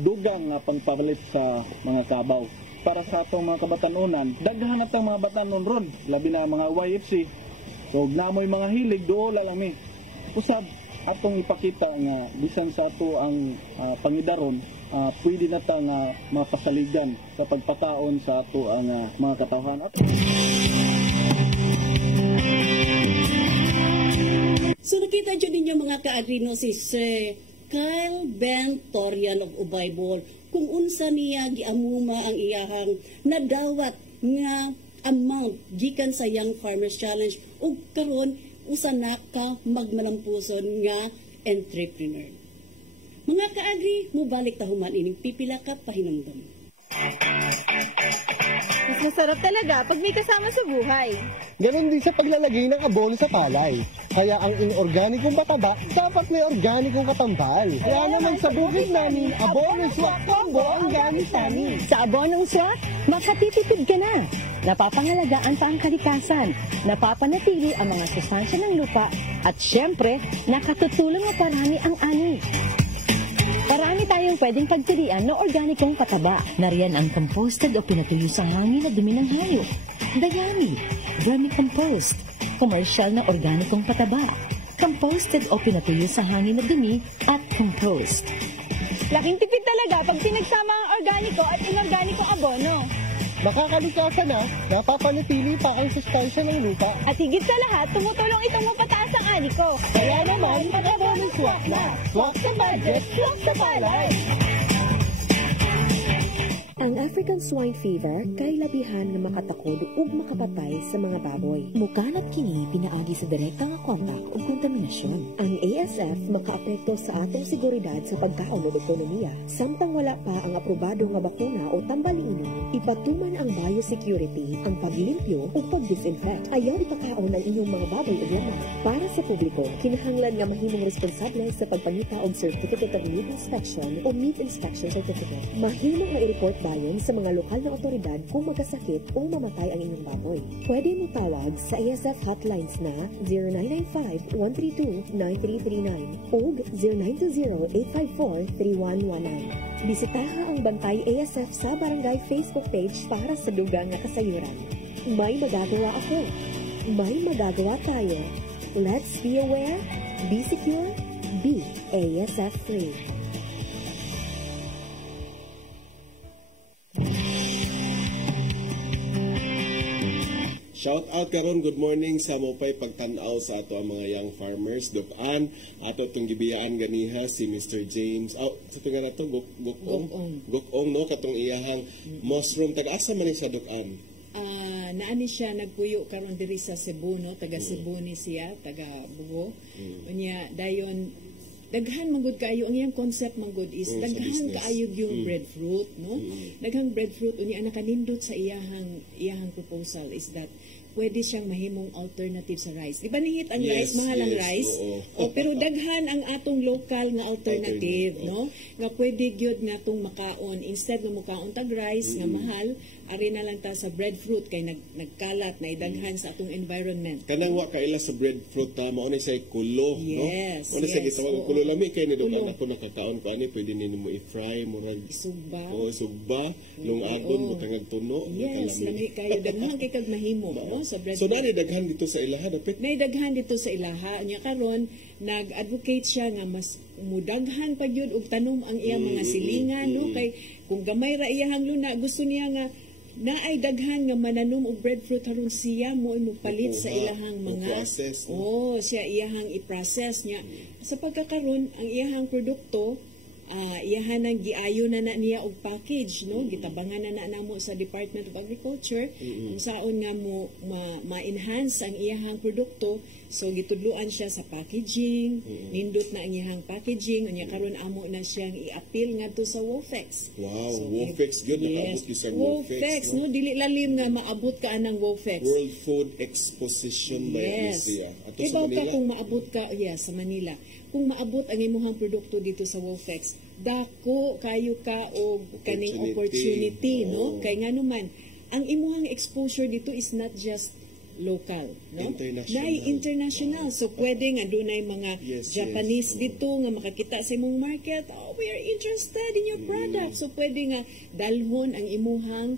dugang nga pangpalit sa mga kabaw. Para sa atong mga kabatanunan, daghan na tang mga batanon ron, labi na mga YFC. So namoy mga hilig dool lang mi. Usab atong ipakita nga bisan sa ato ang pangidaron, pwede na ta nga mapasaligan sa pagpakaon sa ato ang mga katawhan. So nakita nyo ninyo mga ka-agrino si Sir Kyle Ben Torian of Ubaybol kung unsa niya giamuma ang iyahang nadawat nga amount gikan sa Young Farmers Challenge ug karon usa na ka magmalampuson nga entrepreneur. Mga ka-agri, mubalik ta human ining pipila ka pahinumdum. Mas masarap talaga pag may kasama sa buhay. Ganon din sa paglalagay ng abono sa palay. Kaya ang inorganikong pataba, dapat may organikong katambal. Kaya naman sa bukid namin, Abono Swak Combo ang gamit namin. Sa Abonong Swak, makatitipid ka na. Napapangalagaan pa ang kalikasan, napapanatili ang mga sustansya ng lupa, at syempre, nakatutulong na parami ang ani. Marami tayong pwedeng pagtirian na organikong pataba. Nariyan ang composted o pinatuyo sa hangin na dumi ng hayop. Dayami, vermicompost, commercial na organikong pataba, composted o pinatuyo sa hangin na dumi at compost. Laking tipid talaga pag pinagsama ang organiko at inorganikong abono. Makakalikasan na, napapanatili pa ang sustansya ng lupa. At higit sa lahat, tumutulong itong mapataas ang ani ko. Kaya naman, mag-abono swak na. Swak sa budget, swak sa palay. Ang African swine fever kay labihan na makatakod ug makapatay sa mga baboy. Mukanat kini pinaagi sa direkta nga kontak ug kontaminasyon. Ang ASF makaapekto sa atong seguridad sa pagkaon ug ekonomiya. Samtang wala pa ang aprobado nga bakuna o tambaliino, ipatuman ang biosecurity, ang paglimpyo ug pagdisinfect. Ayaw ipakaon ang inyong mga baboy ug lamang. Para sa publiko, kinahanglan nga mahimong responsable sa pagpangita og Certificate of Meat Inspection o Meat Inspection Certificate. Mahimong ma-report bayon sa mga lokal na otoridad kung magkasakit o mamatay ang inyong baboy. Pwede mo tawag sa ASF hotlines na 0995-132-9339 o 0920-854-3119. Bisitaha ang Bantay ASF sa Barangay Facebook page para sa dugang nga kasayuran. May magagawa ako. May magagawa tayo. Let's be aware, be secure, be ASF free. Shout out karon, good morning sa mopay pagtan-aw sa ato ang mga young farmers. Dukan, ato itong gibiyaan ganiha si Mr. James. Sa tinga na to, Gokong, no? Katong iyahang mushroom. Taga-asa man siya dukan? Naani siya nagpuyo karon diri sa Cebu, no? Taga Cebu ni siya, taga Bugo. Unya, dayon, daghan manggod kaayo ang iyang concept manggod is daghan kaayo yung breadfruit, no? Daghang breadfruit unya nakanindot sa iyahang proposal is that pwede siyang mahimong alternative sa rice. Di ba nihit ang rice, mahal ang rice? Pero daghan ang atong local nga alternative, no? Nga pwede gyud nga tong makaon instead nga mukaon tag rice nga mahal, ari na lang ta sa breadfruit kay nagkalat na idaghan sa atong environment. Kanang wa kaila sa breadfruit na mao ni say kulo, no? Mao ni say gitawag kulo lami kay ni dukan ako nakakaon ko ani pwede ni mo i-fry murag isugba. Isugba, lungadon butang tuno. Yes, lami kayo daghan kay kag mahimo, no? Sa breadfruit. So nani daghan dito sa ilaha dapat? May daghan dito sa ilaha. Nya karon nag-advocate siya nga mas mudaghan pa gyud og tanom ang iyang mga silingan, no? Kay kung gamay ra iyang luna gusto niya nga na ay daghan nga mananom og breadfruit haron siya mo palit sa ilahang mga process, siya iyahang i-process niya sa pagkakaron ang iyahang produkto iyahan ang giayo na niya og package, no? Gitabangan na namo sa Department of Agriculture kung saon nga mo ma-enhance ang iyahang produkto. So gitudluan siya sa packaging, nindot na ang iyahang packaging, unya karon amo na siyang i-appeal ngadto sa WOFEX. Wow, So, WOFEX gyud nakaabot ki sa WOFEX. no? Dili lalim nga maabot ka anang WOFEX. World Food Exposition by Yes. Asia. Ato sa Ibaw ka Manila. kung maabot ka, sa Manila. Kung maabot ang imuhang produkto dito sa WOFEX, dako kayo ka o kaning opportunity, no? Oo. Kay nga naman, ang imuhang exposure dito is not just local, no? International. International. So pwede nga dunay mga Yes, Japanese dito nga makakita sa imong market, we are interested in your product. So pwede nga dalhon ang imuhang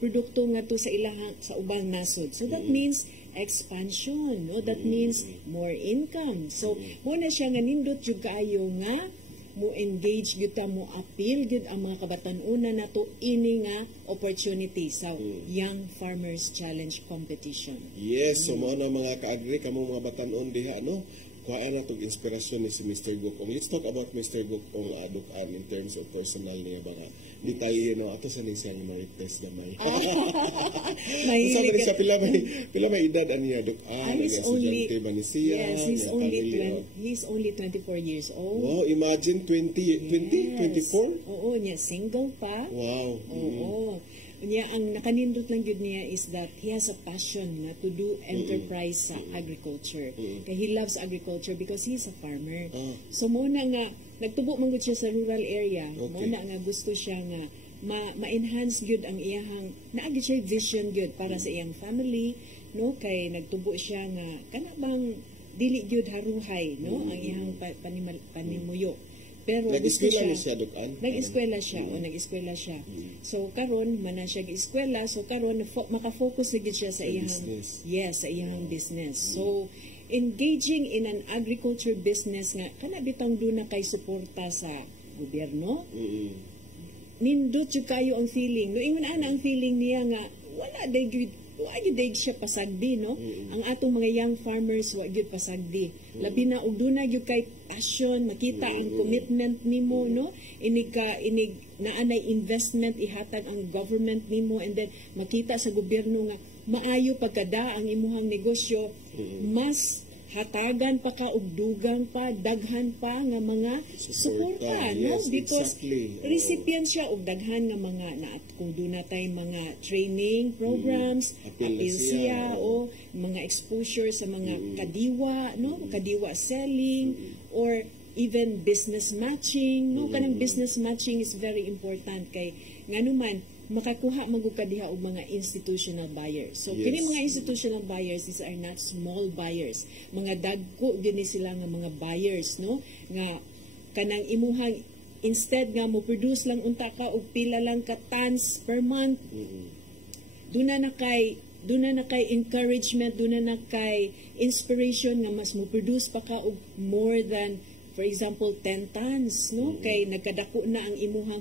produkto nga to sa ilahang sa ubang nasod. So that means expansion, no? That means more income. So mo na siya nga nindot jud kaayo nga mo engage gyud ta, mo appeal gyud ang mga kabatan-una nato ini nga opportunity sa Young Farmers Challenge Competition. Yes, so mo na mga ka-agri kamo mga batan-on diha, no? Kuhaan na itong inspirasyon ni si Mr. Gokong. Let's talk about Mr. Gokong Dukan in terms of personal niya ba nga. Di tayo, ato sa ning siyang marites gamay. Mahilig. Sa siya, pila may edad niya, Dukan. He's only, ba ni siya? yes, he's only 24 years old. Wow, imagine 24? Oo, niya, single pa. Wow. Oo. Niya, ang nakanindot lang yun niya is that he has a passion na to do enterprise sa agriculture. Kaya he loves agriculture because he's a farmer. So muna nga, nagtubo man gud siya sa rural area. Muna nga gusto siya nga ma-enhance gyud ang iyahang naagi siya vision gyud para sa iyang family, no? Kay nagtubo siya nga kana bang dili gyud haruhay, no? Ang iyahang panimuyo. Pero nag-eskwela na siya, Dukan? Nag-eskwela siya, nag-eskwela siya. So karon man na siya gi-eskwela, so karon maka-focus na gid siya sa iyang business. Yes, sa iyang business. So engaging in an agriculture business nga kana bitang duna kay suporta sa gobyerno. Nindot jud kayo ang feeling. No ingon ana ang feeling niya nga wala gyud siya pasagdi, no? Ang atong mga young farmers wa gyud pasagdi. Labi na og dunay gyud kay passion, makita ang commitment nimo, no? Inig naanay investment ihatag ang government nimo, and then makita sa gobyerno nga maayo pagkada ang imuhang negosyo, mas hatagan pa ka og dugang pa, daghan pa nga mga suporta, no? Yes, Because exactly. recipient siya og daghan nga mga kung doon natay mga training programs, appeal siya o mga exposure sa mga kadiwa, no? Kadiwa selling or even business matching, no? Kanang business matching is very important kay nganuman makakuha magugka diha og mga institutional buyers. So kini mga institutional buyers, these are not small buyers. Mga dagko gini sila nga mga buyers, no? Nga kanang imuhang instead nga mo produce lang unta ka og pila lang ka tons per month. Duna na kay encouragement, duna na kay inspiration nga mas mo produce pa ka og more than, for example, 10 tons, no? Kay nagkadako na ang imuhang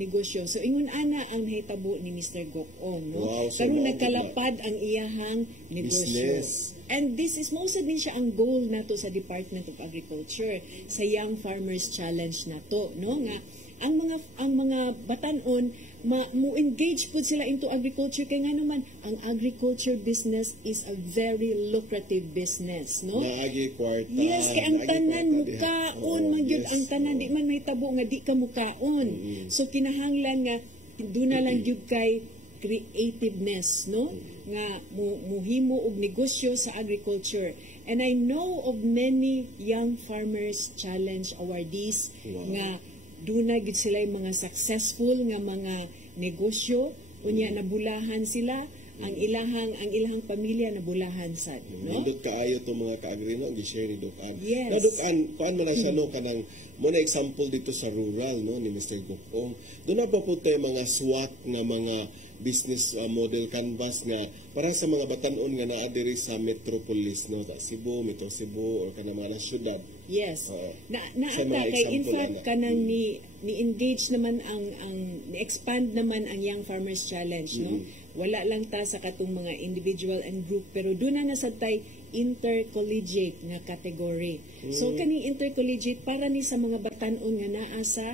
negosyo. So ingon ana ang nahitabo ni Mr. Gokong, no? Wow, so karon nagkalapad ang iyahang negosyo. And this is mostly din siya ang goal nato sa Department of Agriculture sa Young Farmers Challenge nato, no? Nga ang mga batan-on mo engage pud sila into agriculture kay nga naman ang agriculture business is a very lucrative business, no? Naagi kwarta. Yes, kay ang tanan mukaon man gyud ang tanan, di man mahitabo nga di ka mukaon. So kinahanglan nga duna lang gyud kay creativeness, no? Nga muhimo og negosyo sa agriculture. And I know of many Young Farmers Challenge awardees nga duna gid sila mga successful nga mga negosyo, unya nabulahan sila, ang ilahang pamilya nabulahan sad, no? Nindot kaayo to mga kaagri, no? Gi-share ni Dukan. Yes. Na Dukan, kuan man na siya, no? Kanang mo na example dito sa rural, no? Ni Mr. Gokong. Doon na po tayo mga SWOT nga mga business model canvas nga para sa mga batan-on nga naa diri sa metropolis, no? Cebu, Metro Cebu or kanang mga syudad. Yes. Naata kay in fact kanang ni engage naman ang ni-expand naman ang Young Farmers Challenge, no? Wala lang ta sa katong mga individual and group, pero doon na sad tay intercollegiate nga category. So kaning intercollegiate para ni sa mga batan-on nga naa sa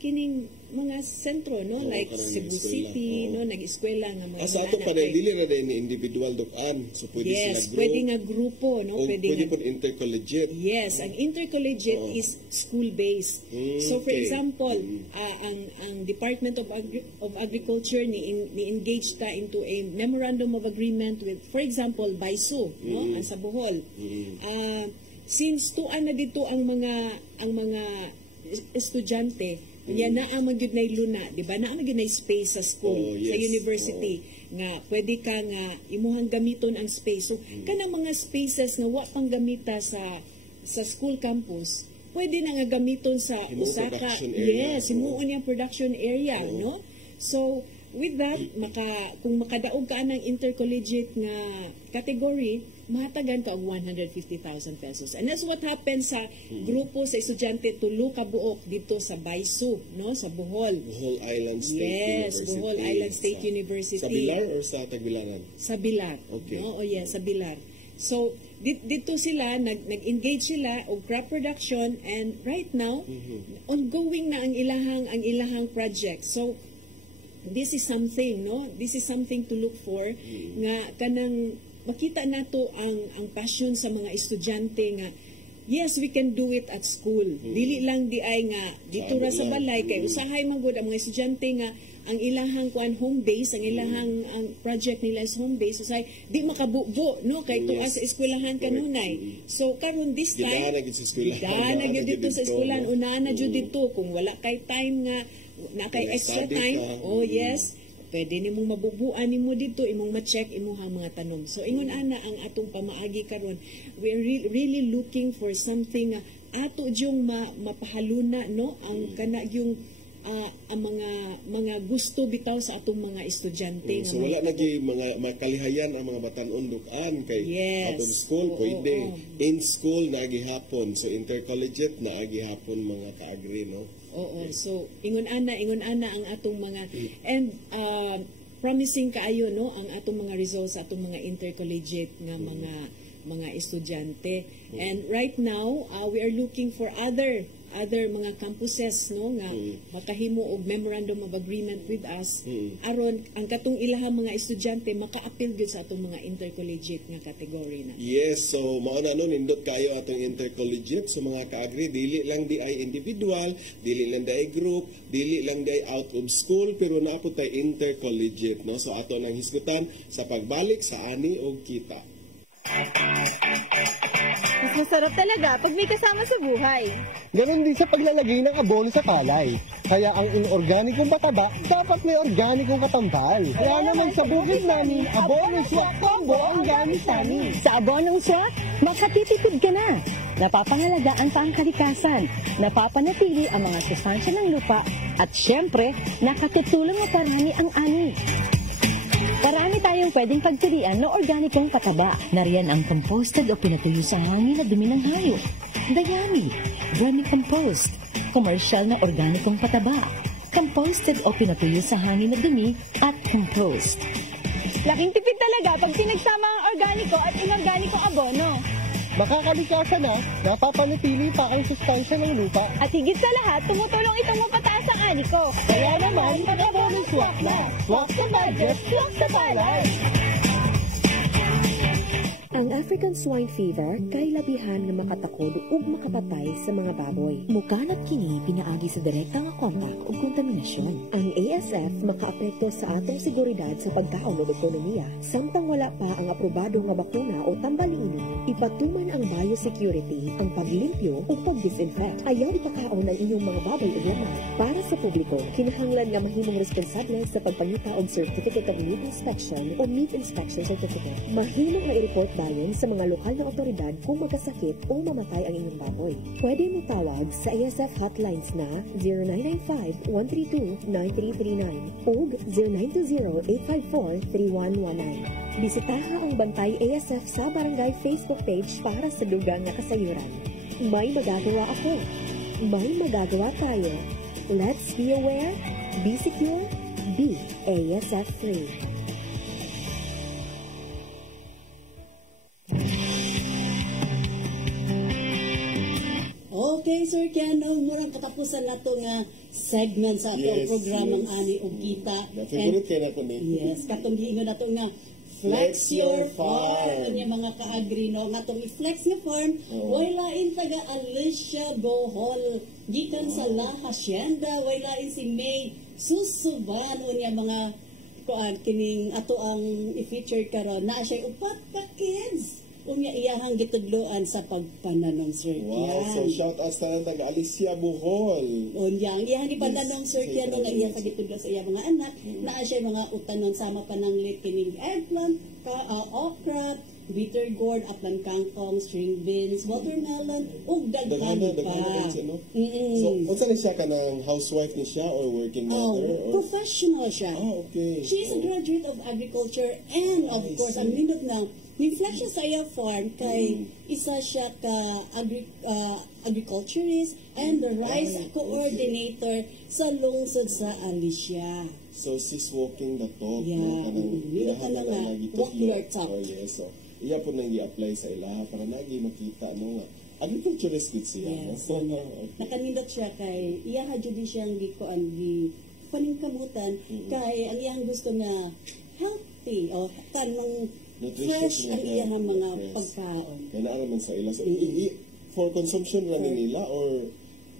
kining mga sentro, no, like karang Cebu eskwela. City, no, nag-eskwela nga mga Sa ato pa kay- dili na ni individual dukan. So pwede Yes, sila group. pwede nga grupo, no, O pwede pwede nga po intercollegiate. Yes, ang intercollegiate is school-based. So for okay. example, ang Department of Agriculture ni engage ta into a memorandum of agreement with, for example, BISU, no, ang sa Bohol. Since tuan na dito ang mga estudyante, kanya naa magyud nay luna, di ba? Naa magyud nay space sa school, sa university nga pwede ka nga imuhang gamiton ang space. So kanang mga spaces nga wa pang gamita sa school campus, pwede na nga gamiton sa Himuon usa ka production area. yes, himuon yung production area, no? So with that, kung makadaog ka ng intercollegiate nga category, mahatagan ka og 150,000 pesos. And that's what happened sa grupo sa estudyante tulo ka buok dito sa BISU, no, sa Bohol. Bohol Island State University. Bohol Island State University. Sa Bilar or sa Tagbilaran? Sa Bilar. Okay. No? O yeah, sa Bilar. So, dito sila, nag-engage sila og crop production, and right now, ongoing na ang ilahang project. So, this is something, no? This is something to look for, nga kanang makita nato ang passion sa mga estudyante nga yes, we can do it at school. Dili lang di ay nga dito ra sa balay kay usahay man gud ang mga estudyante nga ang ilahang home base, ang ilahang ang project nila is home base, usay di makabubo, no, kay tuwa sa eskwelahan kanunay. So karon this time Gidahan na gyud sa eskwelahan. gidahan na gyud dito sa eskwelahan, no? unahan na gyud dito kung wala kay time nga na kay Kaya extra study time. ka. Oh yes, pwede nimong mabubuan nimo dito, imong ma-check imuhang mga tanom. So ingon ana ang atong pamaagi karon, we're really looking for something ato yung mapahaluna, no, ang kana yung ang mga gusto bitaw sa atong mga estudyante. So wala nagi mga makalihayan ang mga batan-on dukan kay Yes. atong school Oo, pwede oo. in school na gihapon, so intercollegiate na gihapon mga kaagri, no. Oo, so ingon ana ang atong mga and promising kaayo, no, ang atong mga results sa atong mga intercollegiate nga mga estudyante. And right now, we are looking for other mga campuses, no, nga makahimo og memorandum of agreement with us aron ang katong ilahang mga estudyante maka-appeal gyud sa atong mga intercollegiate nga category na. Yes, so mao na nun nindot kayo atong intercollegiate, so mga kaagri dili lang di ay individual, dili lang di ay group, dili lang di ay out of school, pero naapod tay intercollegiate, no. So ato nang hisgutan sa pagbalik sa ani og kita. Mas masarap talaga pag may kasama sa buhay. Ganon din sa paglalagay ng abono sa palay. Kaya ang inorganikong bataba, dapat may organikong katambal. Kaya naman sa bukid namin, abono swak combo ang gamit namin. Sa abonong swak, makatitipid ka na. Napapangalagaan pa ang kalikasan, napapanatili ang mga sustansya ng lupa, at syempre, nakatutulong maparami ang ani. Marami tayong pwedeng pagpilian na organikong pataba. Nariyan ang composted o pinatuyo sa hangin na dumi ng hayop. Dayami, vermicompost, commercial na organikong pataba. Composted o pinatuyo sa hangin na dumi at compost. Laking tipid talaga pag pinagsama ang organiko at inorganikong abono. Makakalikasan na, napapanatili pa ang sustansya ng lupa. At higit sa lahat, tumutulong itong mapataas ang ani ko. Kaya naman, mag-abono swak na. Swak sa budget, swak sa palay. Ang African swine fever kay labihan nga makatakod ug makapatay sa mga baboy. Mukanat kini pinaagi sa direkta nga kontak ug kontaminasyon. Ang ASF makaapekto sa atong seguridad sa pagkaon ug ekonomiya samtang wala pa ang aprobado nga bakuna o tambalino. Ipatuman ang biosecurity, ang paglimpyo ug pagdisinfect. Ayaw ipakaon ang inyong mga baboy ug lamang. Para sa publiko, kinahanglan nga mahimong responsable sa pagpangita og Certificate of Meat Inspection o Meat Inspection Certificate. Mahimong ma-report bayon sa mga lokal na otoridad kung magkasakit o mamatay ang inyong baboy. Pwede mo tawag sa ASF hotlines na 0995-132-9339 o 0920-854-3119. Bisitaha ang Bantay ASF sa Barangay Facebook page para sa dugang na kasayuran. May magagawa ako. May magagawa tayo. Let's be aware, be secure, be ASF free. Okay, Sir Keanu, murang katapusan na ito nga segment sa atong programang Ani og Kita. Favorite kayo na ito ni. Yes, katong giingon na ito nga Flex Your Farm. Yung mga ka-agri, no? Nga itong i-flex nga farm, walain taga Alicia Bohol, gikan sa La Hacienda, walain si May Susuban, yung mga kining ato ang i-feature karon na siya upat ka kids. Unya iyahang gitudloan sa pagpananon, Sir Kian. Wow, so shout out sa taga Alicia Bohol. Unya, iyahang ipananong, Sir Kian, nga iyang gitudlo sa iyang mga anak, na siya mga utanon sama pananglit kining eggplant, okra, bitter gourd, aplan kangkong, string beans, watermelon, ug daghan pa. So, unsa ni siya kanang housewife ni siya or working mother? Professional siya. Okay. She is a graduate of agriculture and of course, ang nindot na reflect siya sa iya farm kay isa siya ka agriculturist and the rice coordinator sa lungsod sa Alicia. So she's walking the talk. Yeah. Nindot na nga, walk your talk. Oh, yes. So, iya po nang i-apply sa ilaha para nagi makita nga agriculturist with siya. Yes. So, okay. Nakanindot siya kay iya hadjud siyang paningkamutan kay ang iyang gusto nga healthy o tanong fresh ang iyang mga pagkaon. Kaya naaraman sa ila. For consumption lang nila or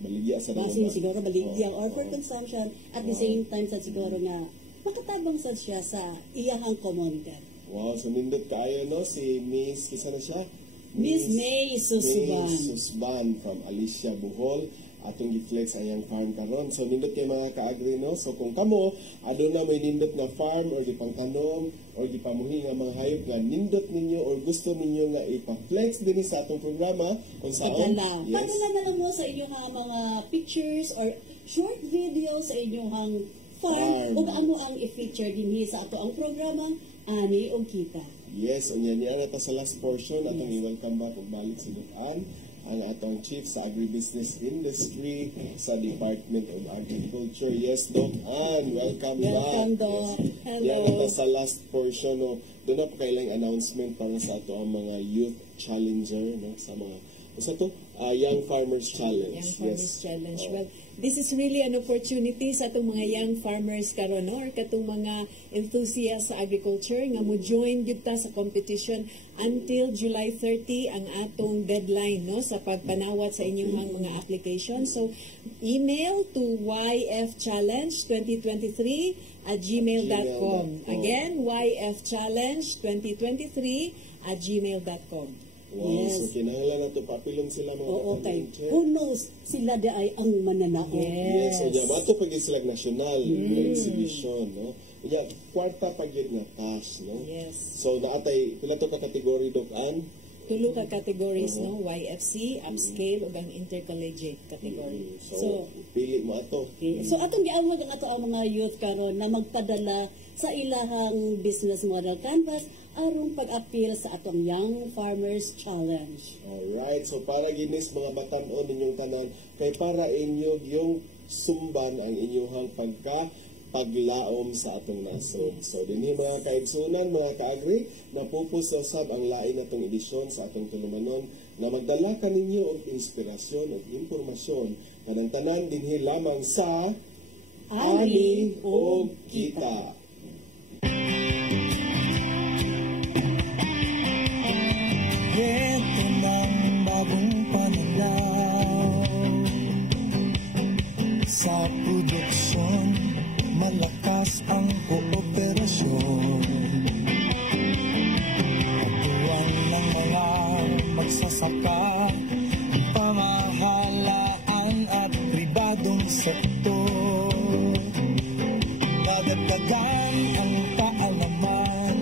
baligya sa naman? Siguro baligya or for consumption at the same time sa siguro nga makatabang sa siya sa iyang komunidad. Wow, so nindot kaayo no si Miss, kisa na siya? Miss May Susban. May Susban from Alicia Bohol. Atong gi-flex ayang farm karon. So nindot kay mga ka-agri no. So kung kamo aduna may nindot na farm or gipangtanom or gipamuhi nga mga hayop nga nindot ninyo or gusto ninyo nga ipa-flex dinhi sa atong programa kung saan. Padala na lang mo sa inyong mga pictures or short videos sa inyong farm ug amo ang i-feature dinhi sa ato ang programa Ani og Kita. Yes, unya niya ta sa last portion atong i-welcome back ug balik sa dukan ang atong chief sa agribusiness industry sa Department of Agriculture. Yes, Doc Ann, welcome back. Welcome, Doc. Hello. Yan sa last portion, no, doon na po kailang announcement para sa ato ang mga youth challenger, no, sa mga, sa to, Young Farmers Challenge. Young Farmers Challenge. Well, this is really an opportunity sa itong mga young farmers karon or katong mga enthusiasts sa agriculture nga mo join gyud ta sa competition until July 30 ang atong deadline no sa pagpanawat sa inyong mga application. So email to yfchallenge2023@gmail.com. Again, yfchallenge2023@gmail.com. Wow, yes. So kinahanglan nato papilon sila mga who knows sila di ay ang mananao. Yes, so mato pag islag national exhibition, no. Unya kwarta pag yun nga task, no. Yes. So naatay pila to ka category Doc Ann? Tulo ka categories, no, YFC, upscale ug ang intercollegiate category. So pili mo ato. Okay. So atong giawag ang ato ang mga youth karon na magpadala sa ilahang business model canvas aron pag-appeal sa atong Young Farmers Challenge. Alright, so para ginis mga batan-on ninyong tanan, kay para inyo yung sumban ang inyong paglaom sa atong nasod. So dinhi mga kaigsunan, mga kaagri, napupusasab ang lain natong edisyon sa atong tulumanon na magdala kaninyo og inspirasyon ug impormasyon kanang tanan dinhi lamang sa Ani og Kita. Ito ng bagong pananaw sa produksyon, malakas ang kooperasyon. Katuwan ng mga magsasaka, pamahalaan at pribadong sektor. Dadagdagan ang kaalaman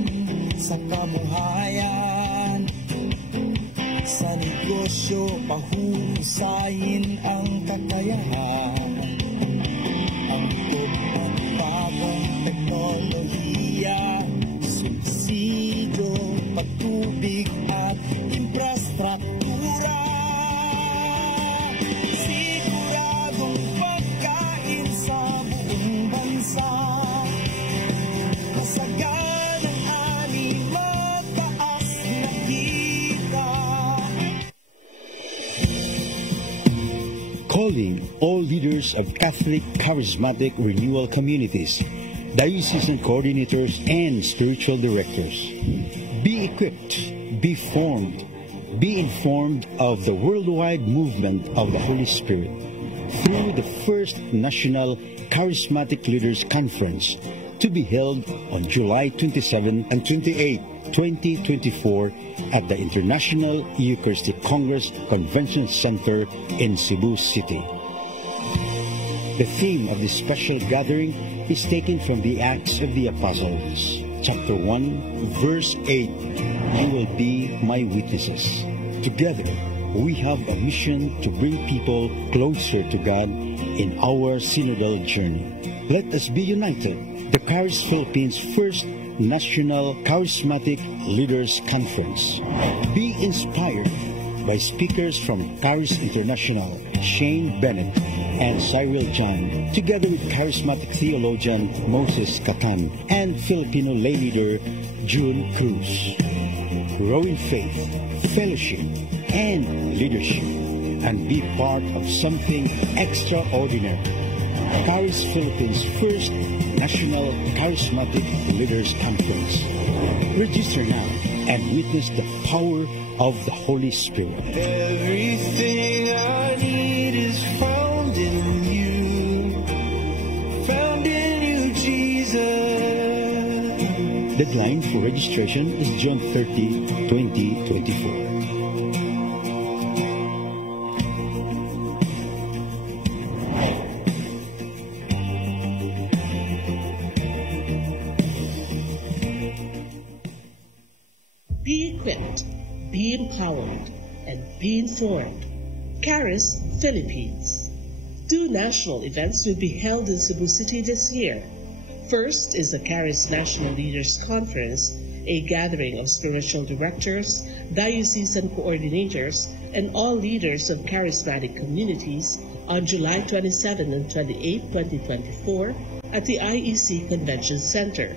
sa kabuhayan. Sa negosyo, pahuhusayin ang kakayahan. Ang tugmat bagong teknolohiya, subsidio, patubig at infrastruktura. Siguradong pagkain sa buong bansa. Masagan ang ani, mataas na kita. calling all leaders of Catholic Charismatic Renewal Communities, diocesan coordinators, and spiritual directors. Be equipped, be formed, be informed of the worldwide movement of the Holy Spirit through the first National Charismatic Leaders Conference to be held on July 27 and 28, 2024 at the International Eucharistic Congress Convention Center in Cebu City. The theme of this special gathering is taken from the Acts of the Apostles, chapter 1, verse 8. You will be my witnesses. Together, we have a mission to bring people closer to God in our synodal journey. Let us be united. The Charis Philippines First National Charismatic Leaders Conference. Be inspired by speakers from Charis International, Shane Bennett and Cyril John, together with charismatic theologian Moses Catan and Filipino lay leader June Cruz. Grow in faith, fellowship, and leadership, and be part of something extraordinary. Charis Philippines First National Charismatic Leaders Conference. Register now and witness the power of the Holy Spirit. Everything I need is found in you. Found in you, Jesus. Deadline for registration is June 30, 2024. Be equipped, be empowered, and be informed. Charis Philippines. 2 national events will be held in Cebu City this year. First is the Charis National Leaders Conference, a gathering of spiritual directors, diocesan coordinators, and all leaders of charismatic communities on July 27 and 28, 2024 at the IEC Convention Center.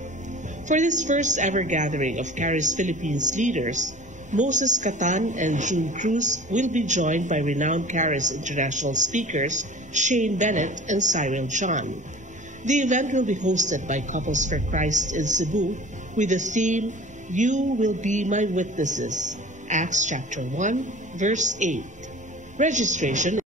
For this first ever gathering of Charis Philippines leaders, Moses Catan and June Cruz will be joined by renowned Charis international speakers Shane Bennett and Cyril John. The event will be hosted by Couples for Christ in Cebu with the theme, You Will Be My Witnesses, Acts chapter 1, verse 8. Registration